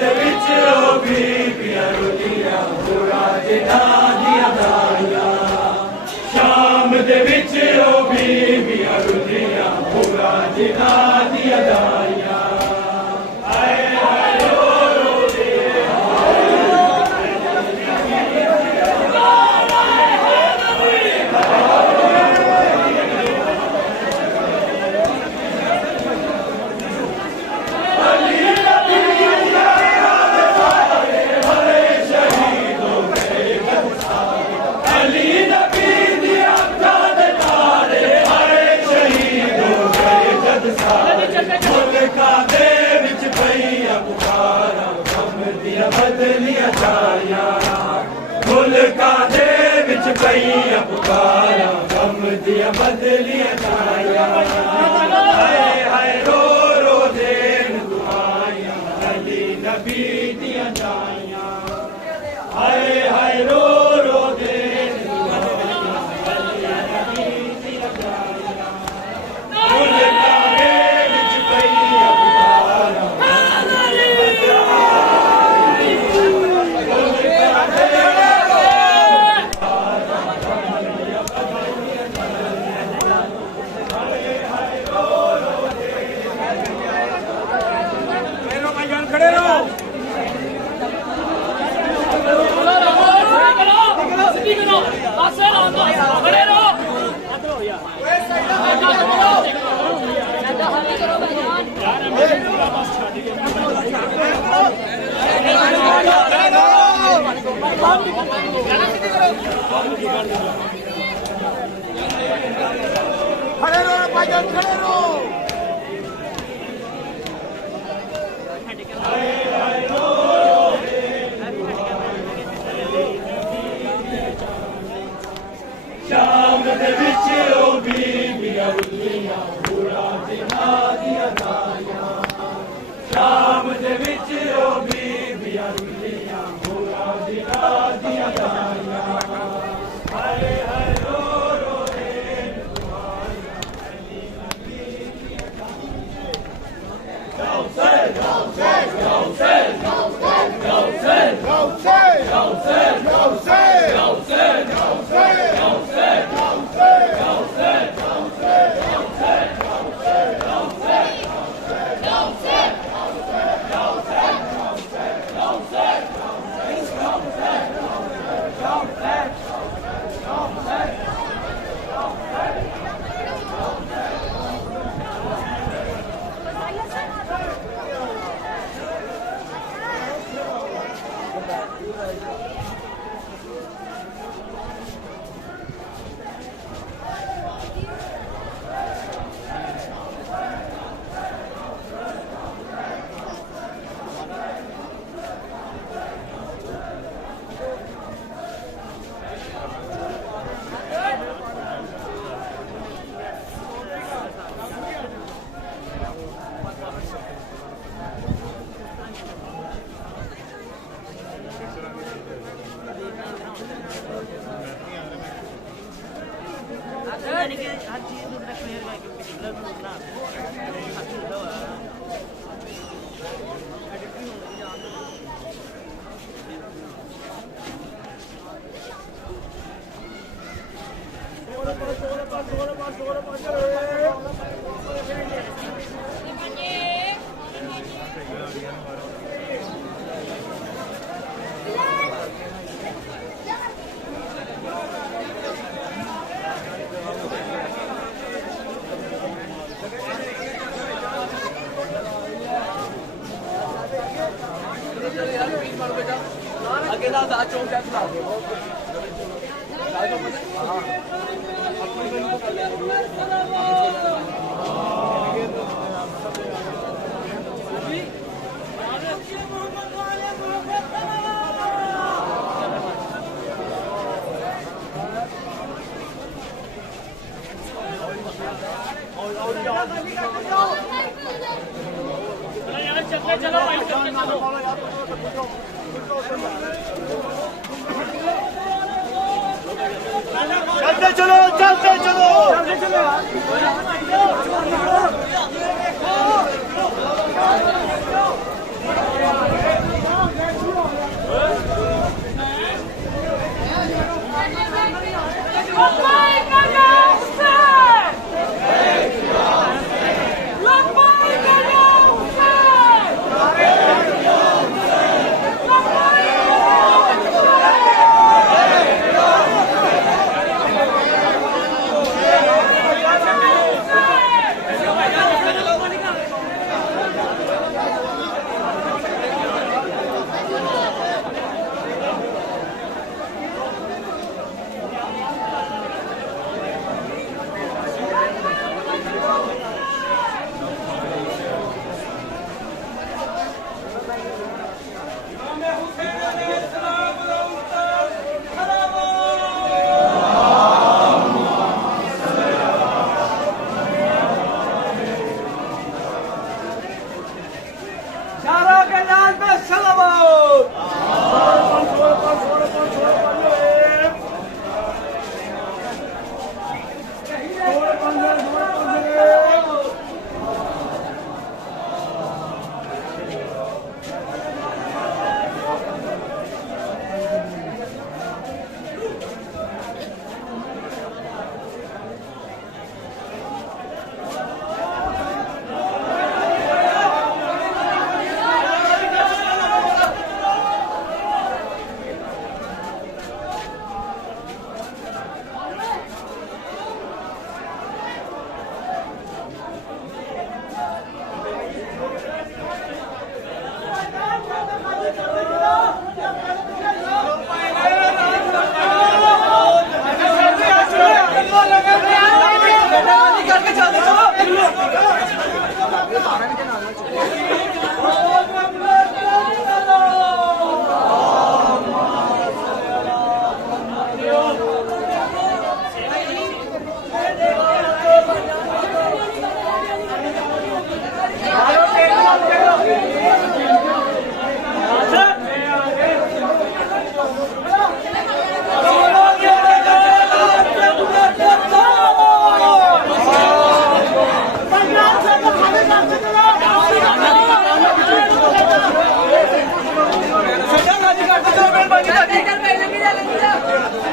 दे विच ओ बीबियां रुलियां पूरा जिना दिया दारियां शाम दे विच ओ बीबियां रुलियां पूरा जिना दिया दारियां बदलिया जाया मुल्का दे विच पईया पुकारा गम दिया बदलिया जाया हाय हाय रो रो देन दुआया अली नबी दिया जाया हाय हाय रो रो देन दुआया अली नबी दिया जाया मुल्का दे विच पईया पुकारा खड़े रहो भाईजान खड़े रहो शाम दे विच ओ बीबियां रुलियां पूरा जिना दिया दारियां शाम दे विच ओ बीबियां रुलियां पूरा जिना दिया दारियां हाय हाय रो रो देन दुआया अली नबी दिया दारियां गौसल गौसल गौसल गौसल गौसल गौसल गौसल गौसल चलते चलो चलते चलो चलते चलो Gracias.